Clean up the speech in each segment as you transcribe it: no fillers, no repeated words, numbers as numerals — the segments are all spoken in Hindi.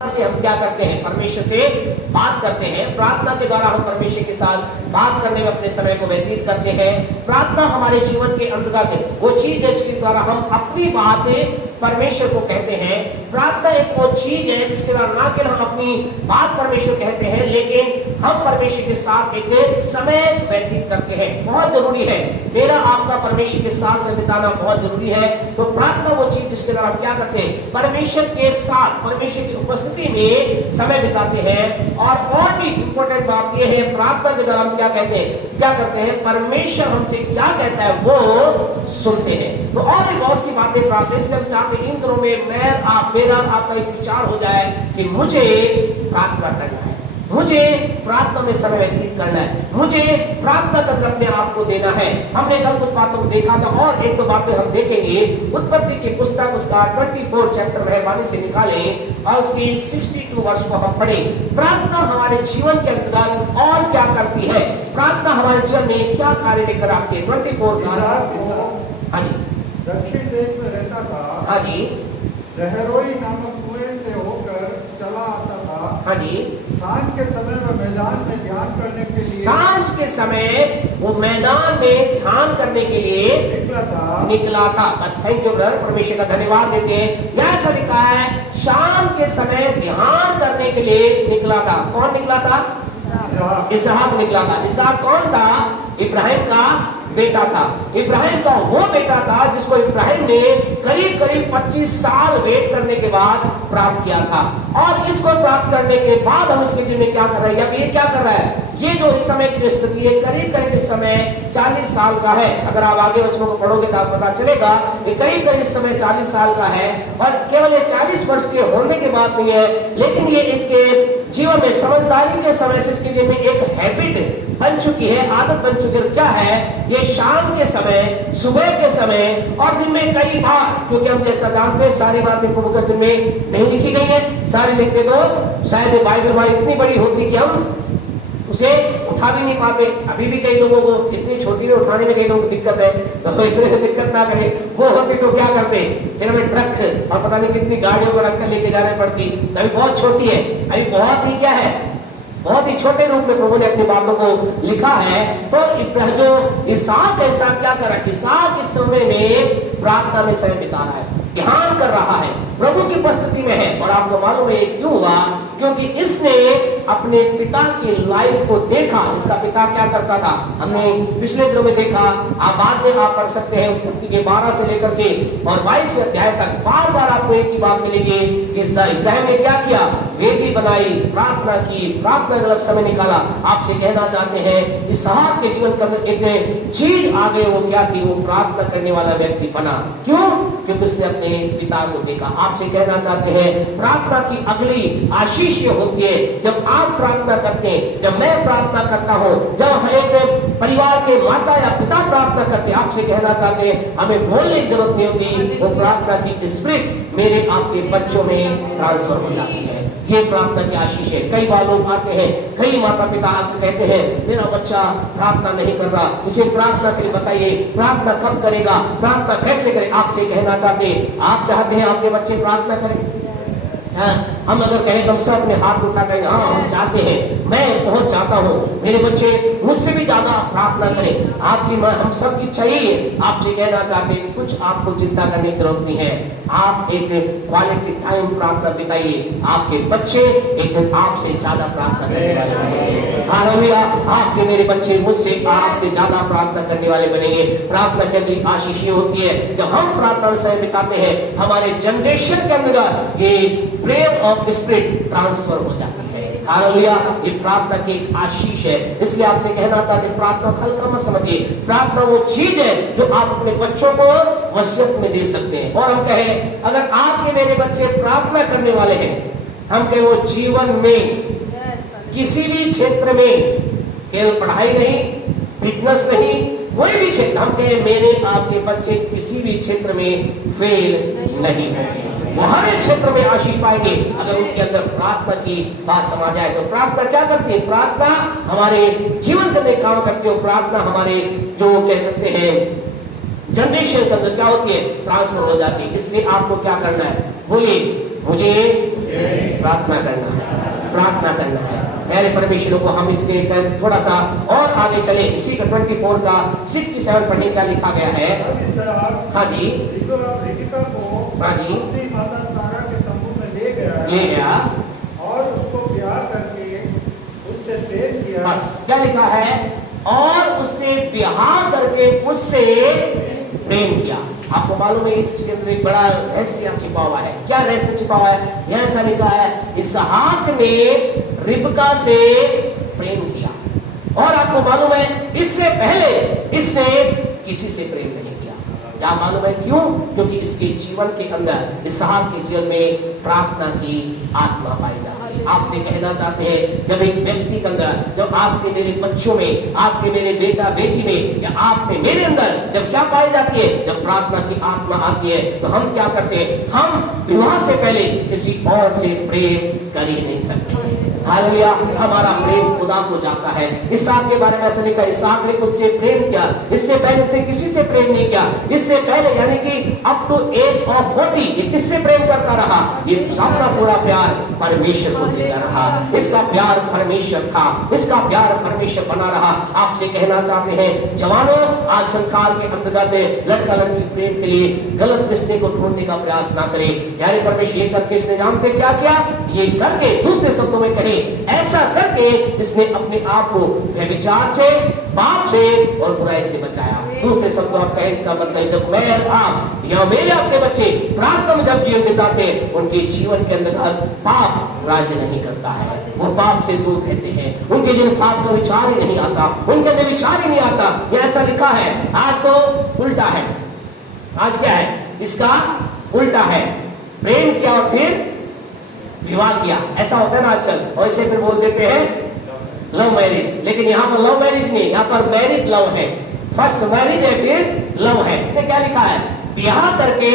से हम क्या करते हैं, परमेश्वर से बात करते हैं। प्रार्थना के द्वारा हम परमेश्वर के साथ बात करने में अपने समय को व्यतीत करते हैं। प्रार्थना हमारे जीवन के अंतर्गत वो चीज है जिसके द्वारा हम अपनी बातें परमेश्वर को कहते हैं। प्रार्थना एक वो चीज है जिसके द्वारा ना केवल हम अपनी बात परमेश्वर कहते हैं, लेकिन हम परमेश्वर के साथ एक समय व्यतीत करते हैं। बहुत जरूरी है, मेरा आपका परमेश्वर के साथ समय बिताना बहुत जरूरी है। तो प्रार्थना वो चीज जिसके द्वारा हम क्या करते हैं, परमेश्वर के साथ, परमेश्वर की उपस्थिति में समय बिताते हैं। और भी इंपॉर्टेंट बात यह है, प्रार्थना के द्वारा हम क्या कहते हैं, क्या करते हैं, परमेश्वर हमसे क्या कहता है वो सुनते हैं। तो और भी बहुत सी बातें प्रार्थना, इसलिए हम चाहते हैं इन दिनों में मेरा आपका एक विचार हो जाए कि मुझे प्रार्थना करना है, मुझे प्रार्थना में समय व्यतीत करना है, मुझे प्रार्थना का अपने आप को देना है। हमने कल कुछ बातों को देखा था और एक दो बातें हम देखेंगे। उत्पत्ति की पुस्तक उसका 24 चैप्टर मेहरबानी से निकालें और उसकी 62 वर्ष को हम पढ़ें। प्रार्थना हमारे जीवन के अंतर्गत और क्या करती है, प्रार्थना हमारे जीवन में क्या कार्य लेकर आती है। 24 हाँ जी, दक्षिण देश में रहता था। हाँ जी, रहरोई नामक कुएं से होकर चला आता था। हाँ जी, सांझ के समय में मैदान में ध्यान करने के लिए, सांझ के समय वो मैदान में ध्यान करने के लिए निकला था। बस थैंक यू ब्रदर, परमेश्वर का धन्यवाद देते हैं। जैसा लिखा है, शाम के समय ध्यान करने के लिए निकला था। कौन निकला था? इसहाक निकला था। इसहाक कौन था? इब्राहिम का बेटा था। इब्राहिम का वो बेटा था जिसको इब्राहिम ने करीब करीब 25 साल वेट करने के बाद प्राप्त किया था। और इसको प्राप्त करने के बाद हम इसके जीवन में क्या कर रहे हैं, ये क्या कर रहा है, ये जो इस समय की जो स्थिति है, करीब करीब इस समय 40 साल का है। अगर आप आगे वचनों को पढ़ोगे तो आपको पता चलेगा कि करीब करीब इस समय 40 साल का है। और केवल ये 40 वर्ष के होने के बाद नहीं है, लेकिन ये इसके जीवन में समझदारी के समय से इसके जीवन में एक हैबिट बन चुकी है, आदत बन चुकी है। क्या है ये, शाम के समय, सुबह के समय और दिन में कई बार, क्योंकि हम जैसा जानते हैं सारी बातें प्रभु के वचन में नहीं लिखी गई है। सारी लिखते तो शायद बाइबल हमारी इतनी बड़ी होती कि हम उसे उठा भी नहीं पाते। अभी भी कई लोगों को इतनी छोटी में उठाने में कई लोगों को दिक्कत है, तो इतने दिक्कत ना करे। वो होती तो क्या करते, फिर हमें ट्रक और पता नहीं कितनी गाड़ियों को रखकर लेके जाने पड़ती। अभी बहुत छोटी है, अभी बहुत ही क्या है, बहुत ही छोटे रूप में प्रभु ने अपनी बातों को लिखा है। तो जो इसहाक ऐसा क्या कर रहा है, इसहाक इस समय में प्रार्थना में समय बिता रहा है, ध्यान कर रहा है, प्रभु की उपस्थिति में है। और आपको मालूम है क्यों हुआ, क्योंकि इसने अपने पिता की लाइफ को देखा। इसका पिता क्या करता था, हमने पिछले दिनों में देखा, आप बाद में आप पढ़ सकते हैं उत्पत्ति के 12 से लेकर के और 22 अध्याय तक। बार बार आपको एक ही बात मिलेगी कि इब्राहिम ने क्या किया, वेदी बनाई, प्रार्थना की, प्रार्थना का अलग समय निकाला। आपसे कहना चाहते हैं इसहाक के जीवन का एक चीज आ गई, वो क्या थी, वो प्रार्थना करने वाला व्यक्ति बना। क्यों? क्योंकि उसने अपने पिता को देखा। आपसे कहना चाहते हैं प्रार्थना की अगली आशीष ये होती है, जब आप प्रार्थना करते हैं, जब मैं प्रार्थना करता हूं, जब एक परिवार के माता या पिता प्रार्थना करते हैं, आपसे कहना चाहते हैं हमें बोलने की जरूरत नहीं होती, वो प्रार्थना की स्पिरिट मेरे आपके बच्चों में ट्रांसफर हो जाती है। ये प्रार्थना की आशीष है। कई बार लोग आते हैं, कई माता पिता आकर कहते हैं मेरा बच्चा प्रार्थना नहीं कर रहा, इसे प्रार्थना के लिए बताइए, प्रार्थना कब करेगा, प्रार्थना कैसे करे। आपसे कहना चाहते हैं, आप चाहते हैं आपके बच्चे प्रार्थना करें? हम अगर कहें तो हम सब अपने हाथ उठा करेंगे, हाँ हम चाहते हैं, मैं बहुत चाहता हूँ मेरे बच्चे मुझसे भी ज्यादा प्रार्थना करें। आपकी हम सब की इच्छा यही है। आपसे कहना चाहते हैं कुछ आपको चिंता करने की जरूरत नहीं है, आप एक क्वालिटी टाइम प्रार्थना बिताइए, आपके बच्चे एक दिन आपसे ज्यादा प्रार्थना करने वाले बनेंगे। हालेलुया, आपके मेरे बच्चे मुझसे आपसे ज्यादा प्रार्थना करने वाले बनेंगे। प्रार्थना के अंदर आशीष ये होती है, जब हम प्रार्थना में समय बिताते हैं, हमारे जनरेशन के अंदर ये प्रेयर ऑफ स्पिरिट ट्रांसफर हो जाती है। हालेलुया, ये प्रार्थना की एक आशीष है। इसलिए आपसे कहना चाहते हैं प्रार्थना हल्का मत समझिए। प्रार्थना वो चीज है जो आप अपने बच्चों को वसीयत में दे सकते हैं। और हम कहें अगर आपके मेरे बच्चे प्रार्थना करने वाले हैं, हम कहें वो जीवन में किसी भी क्षेत्र में, केवल पढ़ाई नहीं, बिजनेस नहीं, कोई भी क्षेत्र, हम कहें मेरे आपके बच्चे किसी भी क्षेत्र में फेल नहीं होंगे, वो हर एक क्षेत्र में आशीष पाएंगे अगर उनके अंदर प्रार्थना की बात समा जाए। तो प्रार्थना क्या करती है, प्रार्थना हमारे जीवन के अंदर काम करती है। प्रार्थना हमारे जो कह सकते हैं जनरेशन के अंदर क्या होती है, ट्रांसफर हो जाती है। इसलिए आपको क्या करना है, बोलिए मुझे प्रार्थना करना है, प्रार्थना करना है। प्यारे परमेश्वर को हम इसके थोड़ा सा और आगे चले, इसी का 24 का 67 पढ़ने का लिखा गया है। हाँ जी, रिबका को हाँ जी, अपनी माता सारा के तंबू में ले गया और उसको ब्याह करके उससे प्रेम किया। बस क्या लिखा है, और उससे ब्याह करके उससे प्रेम किया। आपको मालूम है इसके अंदर एक बड़ा रहस्य छिपा हुआ है। क्या रहस्य छिपा हुआ है? यह ऐसा लिखा है, इसहाक ने रिबका से प्रेम किया। और आपको मालूम है इससे पहले इसने किसी से प्रेम नहीं किया। क्या मालूम है क्यों? क्योंकि इसके जीवन के अंदर, इसहाक के जीवन में प्रार्थना की आत्मा पाई जाती है। आपसे कहना चाहते हैं, जब एक व्यक्ति के अंदर, जब आपके मेरे बच्चों में, आपके मेरे बेटा बेटी में, या आपके मेरे अंदर जब क्या पाई जाती है, जब प्रार्थना की आत्मा आती है, तो हम क्या करते हैं? हम विवाह से पहले किसी और से प्रेम कर ही नहीं सकते। हालेलुया, हमारा प्रेम खुदा को जाता है। इसहाक के बारे में ऐसा लिखा, इसहाक ने उससे प्रेम किया, इससे पहले इसने किसी से प्रेम नहीं किया। इससे पहले यानी कि अप टू एज ऑफ 40 ये किससे प्रेम करता रहा? ये अपना पूरा प्यार परमेश्वर को देता रहा। इसका प्यार परमेश्वर था, इसका प्यार परमेश्वर बना रहा। आपसे कहना चाहते हैं जवानों, आज संसार के अंतर्गत लड़का लड़की प्रेम के लिए गलत रिश्ते को ढूंढने का प्रयास ना करें। यानी परमेश्वर ये करके इसने जानते क्या किया? ये करके, दूसरे शब्दों में कहे, ऐसा करके इसने अपने आप को व्यभिचार से, पाप से और बुराई से बचाया। दूसरे शब्दों में कहे, इसका मतलब जब मैं और आप या मेरे अपने बच्चे प्रार्थना में जब जीवन बिताते हैं, उनके जीवन के अंदर पाप राज्य नहीं करता है, वो पाप से दूर रहते हैं, उनके जीवन पाप का विचार ही नहीं आता, उनके अंदर विचार ही नहीं आता। ये ऐसा लिखा है। आज तो उल्टा है। आज क्या है? इसका उल्टा है। प्रेम किया और फिर विवाह किया, ऐसा होता है ना आजकल। और इसे फिर बोल देते हैं लव मैरिज। लेकिन यहाँ पर लव मैरिज नहीं, यहाँ पर मैरिज लव है। फर्स्ट मैरिज है, फिर लव है। ये क्या लिखा है? ब्याह करके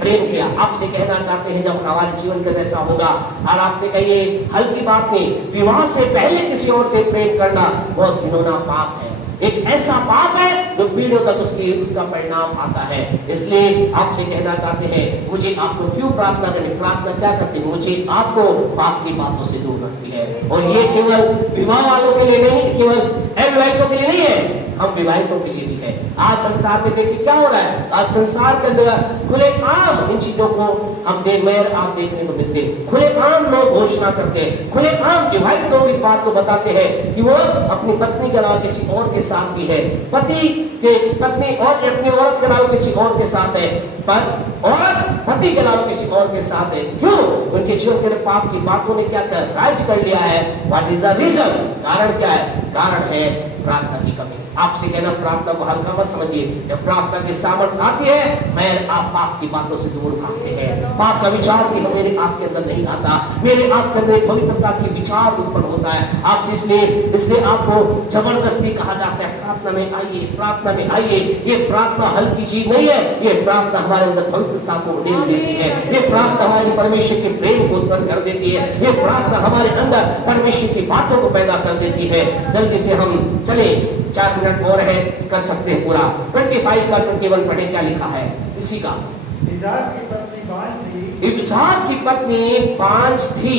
प्रेम किया। आपसे कहना चाहते हैं जब हमारे जीवन का ऐसा होगा, और आपसे कहिए हल्की बात नहीं, विवाह से पहले किसी और से प्रेम करना बहुत घिनौना पाप है। एक ऐसा पाप है जो पीढ़ियों तक उसका परिणाम आता है। इसलिए आपसे कहना चाहते हैं, मुझे आपको क्यों प्रार्थना करनी? प्रार्थना क्या करती है? मुझे आपको पाप की बातों से दूर रखती है। और ये केवल विवाह वालों के लिए नहीं, केवल अविवाहितों के लिए नहीं है, हम विवाहितों के लिए भी है। आज संसार में देखिए क्या हो रहा है। आज संसार के अंदर खुले आम इन चीजों को हम आप देखने को मिलते। खुले आम लोग घोषणा करते हैं, खुले आम विवाहित लोग इस बात को बताते हैं कि वो अपनी पत्नी के अलावा किसी और के साथ भी है, पति के पत्नी और अपनी औरत के अलावा किसी और के साथ है, पर औरत पति के अलावा किसी और के साथ है। क्यों? उनके जीवन के पाप की बातों ने क्या कर राज कर लिया है। What is the reason? कारण क्या है? कारण है प्रार्थना की कमी। आपसे कहना, प्रार्थना को हल्का मत समझिए। जब प्रार्थना की सामर्थ आती है, मैं आप पाप की बातों से दूर भागते हैं। पाप का विचार भी मेरे आपके अंदर नहीं आता, मेरे आपके अंदर पवित्रता की विचार उत्पन्न होता है। आपसे इसलिए आपको जबरदस्ती कहा जाता है प्रार्थना में आइए, प्रार्थना में आइए। ये प्रार्थना हल्की चीज नहीं है। ये प्रार्थना हमारे अंदर पवित्रता को उड़ेल देती है। ये प्रार्थना हमारे परमेश्वर के प्रेम को उत्पन्न कर देती है। ये प्रार्थना हमारे अंदर परमेश्वर की बातों को पैदा कर देती है। जल्दी से हम चले, 4 मिनट और है, कर सकते हैं पूरा। 25 का 21 पढ़े, क्या लिखा है इसी का? इसहाक की पत्नी बांझ थी, इसहाक की पत्नी बांझ थी,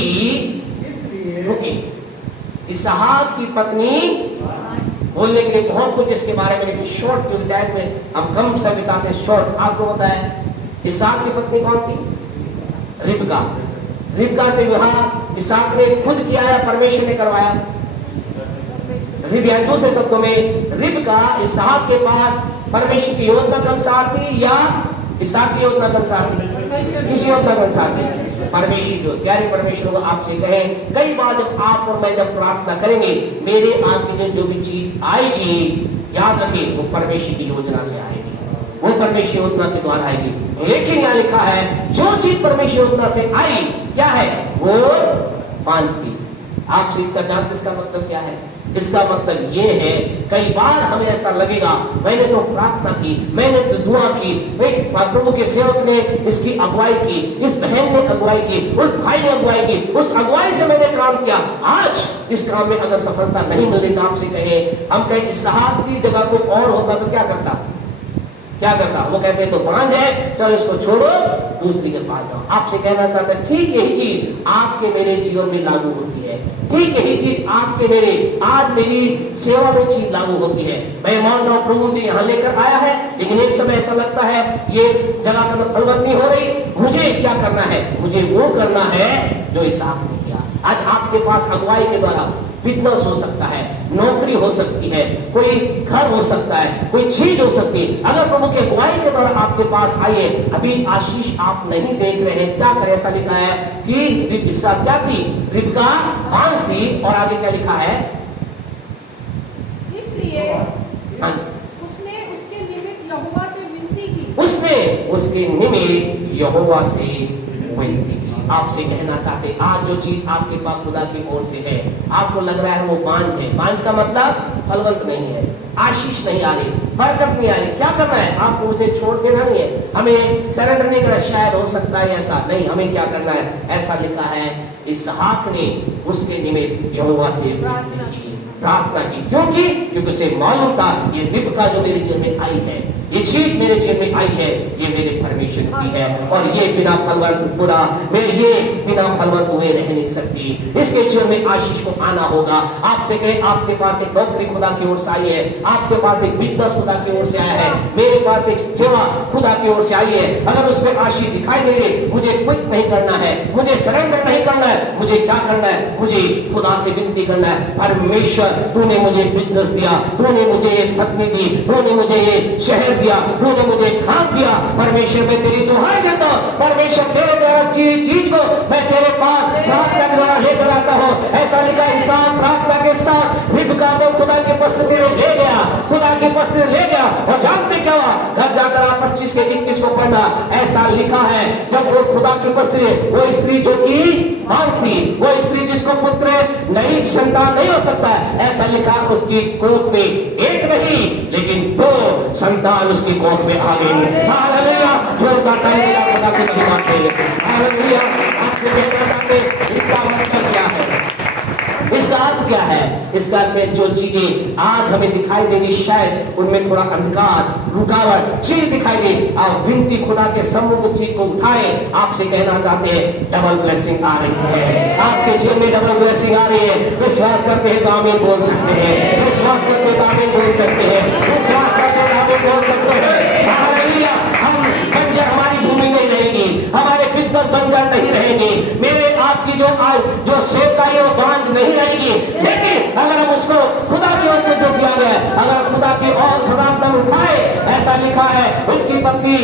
इसलिए रुकिए, इसहाक की पत्नी बोलने के लिए बहुत कुछ इसके बारे में, लेकिन शॉर्ट टाइम में हम कम से बिताते। शॉर्ट आपको पता है इसहाक की पत्नी कौन थी? रिबका। रिबका से विवाह इसहाक ने खुद किया या परमेश्वर ने करवाया? दूसरे शब्दों में रिबका इसहाक के पास परमेश्वर की योजना के अनुसार थी या इसहाक की योजना के अनुसार थी? किस योजना के अनुसार थी? परमेश्वर जो प्यारे परमेश्वर को आपसे कहें, कई बार जब आप और मैं जब प्रार्थना करेंगे, मेरे आपके लिए जो भी चीज आएगी, याद रखिए वो परमेश्वर की योजना से आएगी, वो परमेश्वर योजना के द्वारा आएगी। लेकिन यहाँ लिखा है जो चीज परमेश्वर योजना से आई क्या है? वो बांझ थी। आपसे इसका जानते इसका मतलब क्या है? इसका मतलब ये है, कई बार हमें ऐसा लगेगा मैंने तो प्रार्थना की, मैंने तो दुआ की, प्रभु के सेवक ने इसकी अगुवाई की, इस बहन ने अगुवाई की, उस भाई ने अगुवाई की, उस अगुवाई से मैंने काम किया, आज इस काम में अगर सफलता नहीं मिल रही तो आपसे कहे, हम कहें इसहाक की जगह कोई और होता तो क्या करता? क्या करता? वो कहते तो बांझ है, चलो इसको छोड़ो, दूसरी के पास जाओ। आपसे कहना चाहता है ठीक यही चीज आपके मेरे जीवन में लागू होती है, ठीक यही चीज आपके मेरे आज मेरी सेवा में चीज लागू होती है। मैं मान रहा हूं प्रभु मुझे यहाँ लेकर आया है, लेकिन एक समय ऐसा लगता है ये जगह पर बलबंदी हो रही, मुझे क्या करना है? मुझे वो करना है जो इसहाक ने किया। आज आपके पास अगुवाई के द्वारा बिजनेस हो सकता है, नौकरी हो सकती है, कोई घर हो सकता है, कोई चीज हो सकती है। अगर प्रभु की अगुवाई के द्वारा आपके पास आई है, अभी आशीष आप नहीं देख रहे हैं, क्या करें? ऐसा लिखा है कि रिबका क्या थी? रिबका बांझ थी, और आगे क्या लिखा है? इसलिए हाँ, उसने उसके निमित्त यहोवा से विनती की। उसने उसके निमित्त यहोवा से विनती की। आपसे कहना चाहते आज जो चीज आपके पास खुदा की ओर से है, आपको लग रहा है वो बांझ है, बांझ का मतलब फलवंत नहीं है, आशीष नहीं आ रही, बरकत नहीं आ रही, क्या करना है? आपको मुझे छोड़ देना नहीं है, हमें सरेंडर नहीं करना। शायद हो सकता है ऐसा नहीं, हमें क्या करना है? ऐसा लिखा है इसहाक ने उसके निमित्त यहोवा से प्रार्थना की, क्योंकि उसे मालूम था ये रिबका जो मेरे जीवन में आई है, ये चीज मेरे जीवन में आई है, ये मेरे परमेश्वर की है, और ये बिना फलवंत पूरा ये बिना फलवंत हुए रह नहीं सकती। इसके जीवन में आशीष को आना होगा। आपसे कहे आपके पास एक नौकरी खुदा की ओर से आई है, आपके पास एक बिजनेस खुदा की ओर से आया है, मेरे पास एक सेवा खुदा की ओर से आई है। अगर उसमें आशीष दिखाई दे रही, मुझे क्विट नहीं करना है, मुझे सरेंडर नहीं करना है, मुझे क्या करना है? मुझे खुदा से विनती करना है, परमेश्वर तूने मुझे बिजनेस दिया, तूने मुझे ये पत्नी दी, तूने मुझे ये शहर दिया, तूने मुझे काम दिया, परमेश्वर मैं तेरी दुहाई देता हूं, परमेश्वर तेरे द्वारा चीज को मैं तेरे पास प्रार्थना के द्वारा लेकर आता हूं। ऐसा लिखा इसहाक प्रार्थना के साथ रिबका को खुदा की उपस्थिति में ले गया, खुदा की उपस्थिति में ले गया, और जानते क्या हुआ? घर जाकर आप 25 के 21 को पढ़ना, ऐसा लिखा है जब वो खुदा की उपस्थिति, वो स्त्री जो की बांझ थी, वो स्त्री जिसको पुत्र नहीं संतान नहीं हो सकता है, ऐसा लिखा उसकी कोख में एक नहीं लेकिन 2 संतान उसकी कोख में आ गई। हालेलुया! जोरदार ताली बजा खुदा की महिमा करें। हालेलुया! आपसे कहना चाहते इसका मतलब क्या है? इसका अर्थ क्या है? इसका अर्थ में जो चीजें आज हमें दिखाई देगी, शायद उनमें थोड़ा अंधकार रुकावट चीज दिखाई दे, आप विनती खुदा के सम्मुख चीज को उठाए। आपसे कहना चाहते हैं डबल ब्लेसिंग आ रही है, आपके जीवन में डबल ब्लेसिंग आ रही है। विश्वास करते हैं तो आमीन बोल सकते हैं, विश्वास करते हैं तो आमीन बोल सकते हैं, विश्वास करते हैं तो आमीन बोल सकते हैं। हालेलुया! हम बंजर हमारी भूमि नहीं रहेगी, हमारे बिजनेस बंजर नहीं रहेंगे, मेरे आपकी जो सेवकाई है वो बांझ नहीं रहेगी। लेकिन अगर हम उसको खुदा की ओर से जो दिया गया है, अगर खुदा की ओर प्रार्थना उठाए, ऐसा लिखा है उसकी पत्नी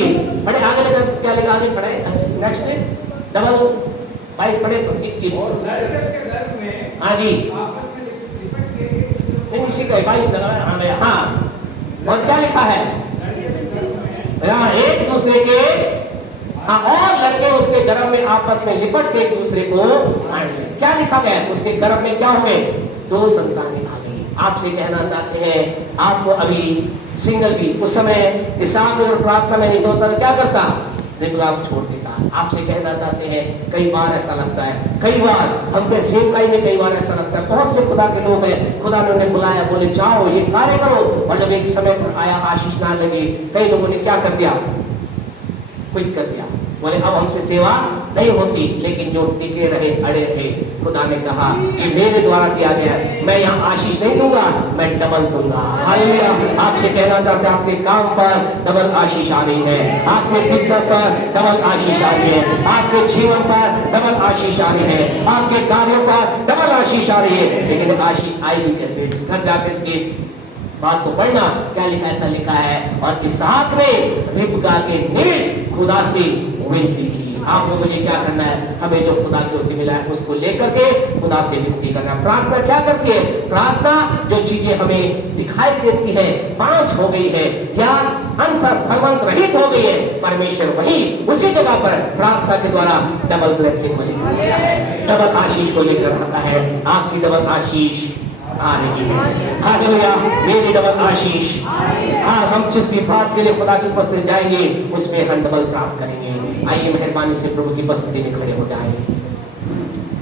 पढ़े आगे क्या लिखा? आगे पढ़े नेक्स्ट डबल 22 पढ़े 21। हाँ जी, इसी का 22 हाँ, और क्या लिखा है? एक दूसरे के हाँ, और लड़के उसके गर्भ में आपस में लिपट के एक दूसरे को मार लिया। क्या लिखा गया? उसके गर्भ में क्या हुए? 2 संतानें आ गई। आपसे कहना चाहते हैं आपको अभी सिंगल भी उस समय इसहाक और प्रार्थना में नहीं होता, क्या करता? रिबका छोड़ देता। आपसे कहना चाहते हैं कई बार ऐसा लगता है, कई बार हमके सेवकाई में कई बार ऐसा लगता है, बहुत से खुदा के लोग हैं, खुदा ने उन्हें बुलाया, बोले जाओ ये कार्य करो, और जब एक समय पर आया आशीष ना लगी, कई लोगों ने क्या कर दिया? क्विट कर दिया, बोले अब हमसे सेवा नहीं होती। लेकिन जो टिके रहे, अड़े रहे, खुदा ने कहा ये मेरे द्वारा दिया गया, मैं यहाँ आशीष नहीं दूंगा, मैं डबल दूंगा। हालेलुया! आपसे कहना चाहते हैं आपके काम पर डबल आशीष आ रही है, आपके बिजनेस पर डबल आशीष आ रही है, आपके जीवन पर डबल आशीष आ रही है, आपके कार्यों पर डबल आशीष आ रही है। लेकिन आशीष आएगी कैसे? घर जाके इसकी बात को पढ़ना, क्या लिखा? ऐसा लिखा है और इसहाक ने रिबका के निमित्त खुदा से विनती की। आपको मुझे क्या करना है? हमें जो खुदा की ओर से मिला है उसको लेकर के खुदा से विनती करना। प्रार्थना क्या करती है? प्रार्थना जो चीजें हमें दिखाई देती है बांझ हो गई है या फलवंत रहित हो गई है, परमेश्वर वही उसी जगह पर प्रार्थना के द्वारा डबल ब्लेसिंग डबल आशीष को लेकर आता है। आपकी डबल आशीष आ रही है। हालेलुया! मेरी डबल आशीष। हाँ, हम जिस भी बात के लिए खुदा की उपस्थिति जाएंगे उसमें हम डबल प्राप्त करेंगे। आइए मेहरबानी से प्रभु की उपस्थिति में खड़े हो जाएं।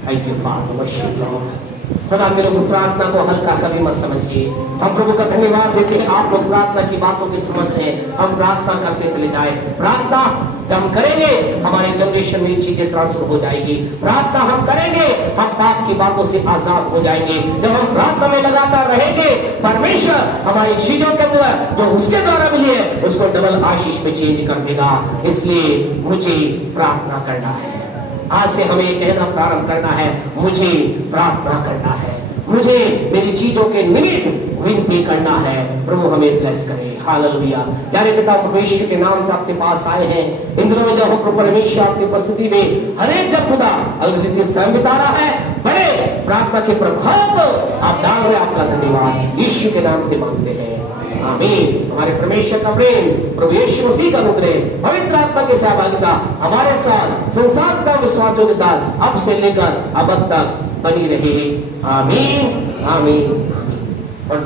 Thank you father, worship Lord. खुदा के लोग प्रार्थना को हल्का कभी मत समझिए। हम प्रभु का धन्यवाद देते हैं, आप लोग प्रार्थना की बातों की समझ रहे हैं। हम प्रार्थना करते चले जाए। प्रार्थना जब हम करेंगे हमारे जनरेशन में चीजें ट्रांसफर हो जाएगी। प्रार्थना हम करेंगे हम पाप की बातों से आजाद हो जाएंगे। जब हम प्रार्थना में लगातार रहेंगे परमेश्वर हमारी चीजों के अंदर जो उसके द्वारा मिली है उसको डबल आशीष में चेंज कर देगा। इसलिए मुझे प्रार्थना करना है। आज से हमें कहना प्रारंभ करना है, मुझे प्रार्थना करना है, मुझे मेरी चीजों के निमित्त विनती करना है। प्रभु हमें ब्लेस करे। हालेलुया। प्यारे पिता परमेश्वर के नाम से आपके पास आए हैं। इन दिनों में जब हम परमेश्वर आपकी उपस्थिति में हरेक जब खुदा अल्पविधि समय बिता रहा है, बड़े प्रार्थना के प्रभाव आप डाल रहे, आपका धन्यवाद यीशु के नाम से मांगते हैं, आमीन। हमारे परमेश्वर का प्रेम, प्रभु यीशु मसीह का अनुग्रह, पवित्र आत्मा की सहभागिता हमारे साथ संसार का विश्वासों के साथ अब से लेकर अब तक बनी रहे। आमीन आमीन। और